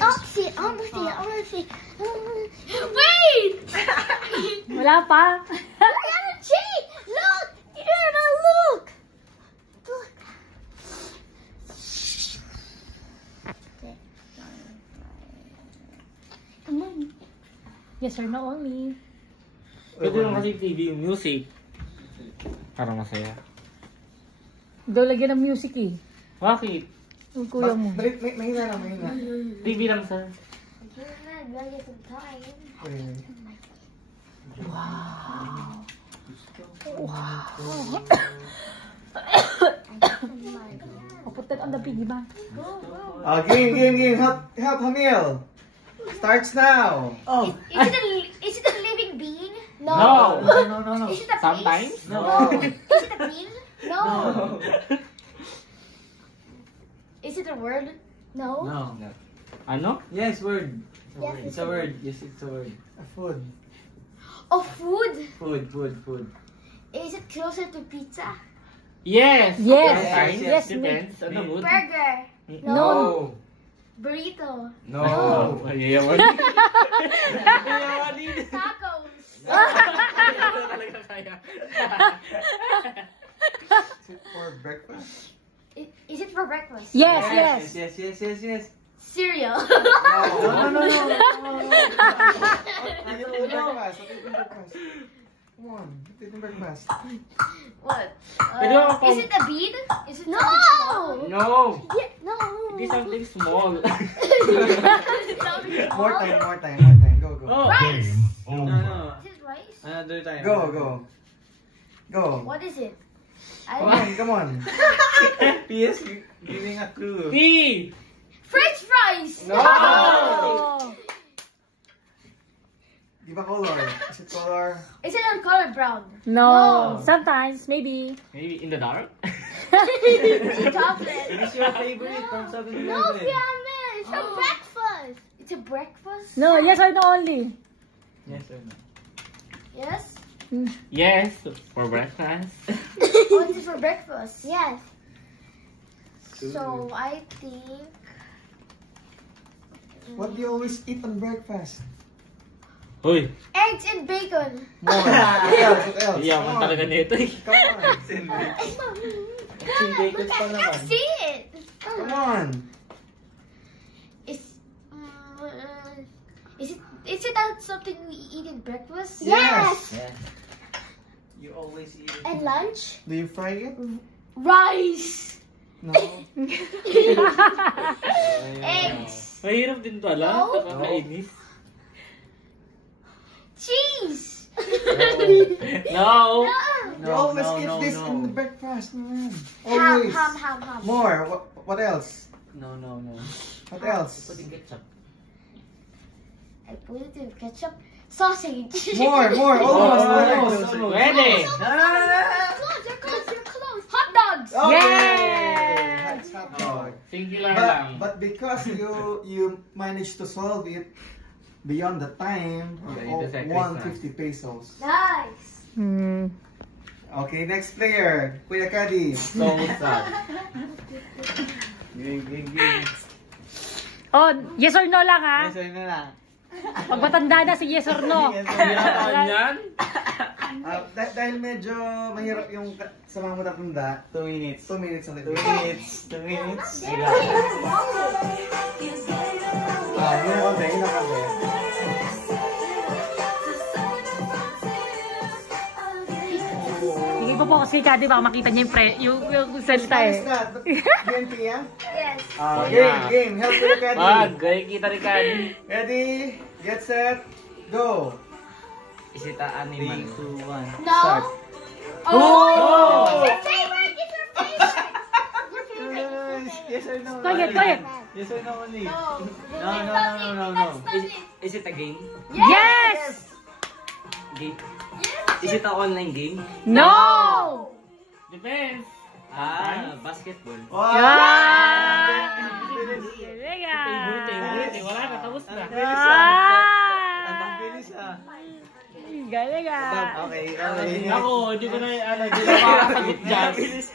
Oxy, I wanna see. Wait! Wala pa. Look! Irma, look! Look. Come on. Yes or no only. Pwede lang kasi TV, music. Para masaya. Daw lagyan ng music eh. Bakit? Yung kuya mo. Mahina. TV lang sa... Put that on the piggy bank. Game. Help Hamil. Starts now. Oh! Is it a living being? No! No. Is it a Sometimes? place? No. Is it a thing? No. Is it a word? No. No. Ano? Yes, word. Yes, It's a word. Yes, it's a word. A food. Oh, food. Food. Is it closer to pizza? Yes! Yes. Sometimes. Yes. Depends on the mood. Burger. No. Burrito. No. Ayawan. Tacos. Talaga kaya. Is it for breakfast? Is it for breakfast? Yes. Yes. Cereal. No. Breakfast. Come on, taking breakfast. What? Pwede ba Is it a bean? Is it No. No! Yeah, no. It is something small. More time. Go. Oh! Rice. No. Is it rice? Another time. Go. What is it? Come on. PS giving a clue. T! French fries. No. Oh. Give a color. Is it color? Is it a color brown? No. Sometimes, maybe. Maybe in the dark? Chocolate. It's your favorite from 7-Eleven. No, Fiamen. It's a breakfast. It's a breakfast? No, yes or no only. Yes or no? Yes? Yes, for breakfast. Oh, it's for breakfast. Yes. So, I think... What do you always eat on breakfast? Hoy! Eggs and bacon. More. What else? Iyaman talaga nito eh. Come on. Bacon pa I naman. can't see it. Come on. Is it that something we eat in breakfast? Yes. Yes. You always eat it. And lunch? Do you fry it? Rice. No. Eggs. Mahirap din pala. No. Nakakainis. Cheese. No! You always eat this in the breakfast, man. Always. Ham. More. What else? No. What else? Put in ketchup. I put it in ketchup. Sausage. More. Almost. Pwede! You're close. Hot dogs. Yes. That's hot dog. Singular lang. But because you managed to solve it beyond the time Okay, the of second 150 pesos. Nice. Okay, next player, Kuya Kadi. Samosa. Game. Oh, yes or no lang ha? Yes or no lang. Pag matanda na si yes or no. Saan yan? Dahil medyo mahirap yung sa mga matatanda, 2 minutes. 2 minutes ulit. 2 minutes. 2 minutes. Yun ang kabe. Sige po po kasi kadi baka makita niya yung salita eh. Game, Pia? Yes. Game. Help Kuya Kadi. Wag, gaya kita rin Kadi. Ready, get set, go. Is it an animal? 3, 2, 1. No. Start. Oh. It's your favorite. Your favorite. Yes or no? Quiet. Yes or no only? No. No. Is it a game? Yes! Game? Is it an online game? No! Depends. Basketball. Favorite. Wala na, tapos na. Ang bilis ah. Galing ah. Okay. Ako, hindi ko na, hindi ko makakasagot dyan. Bilis.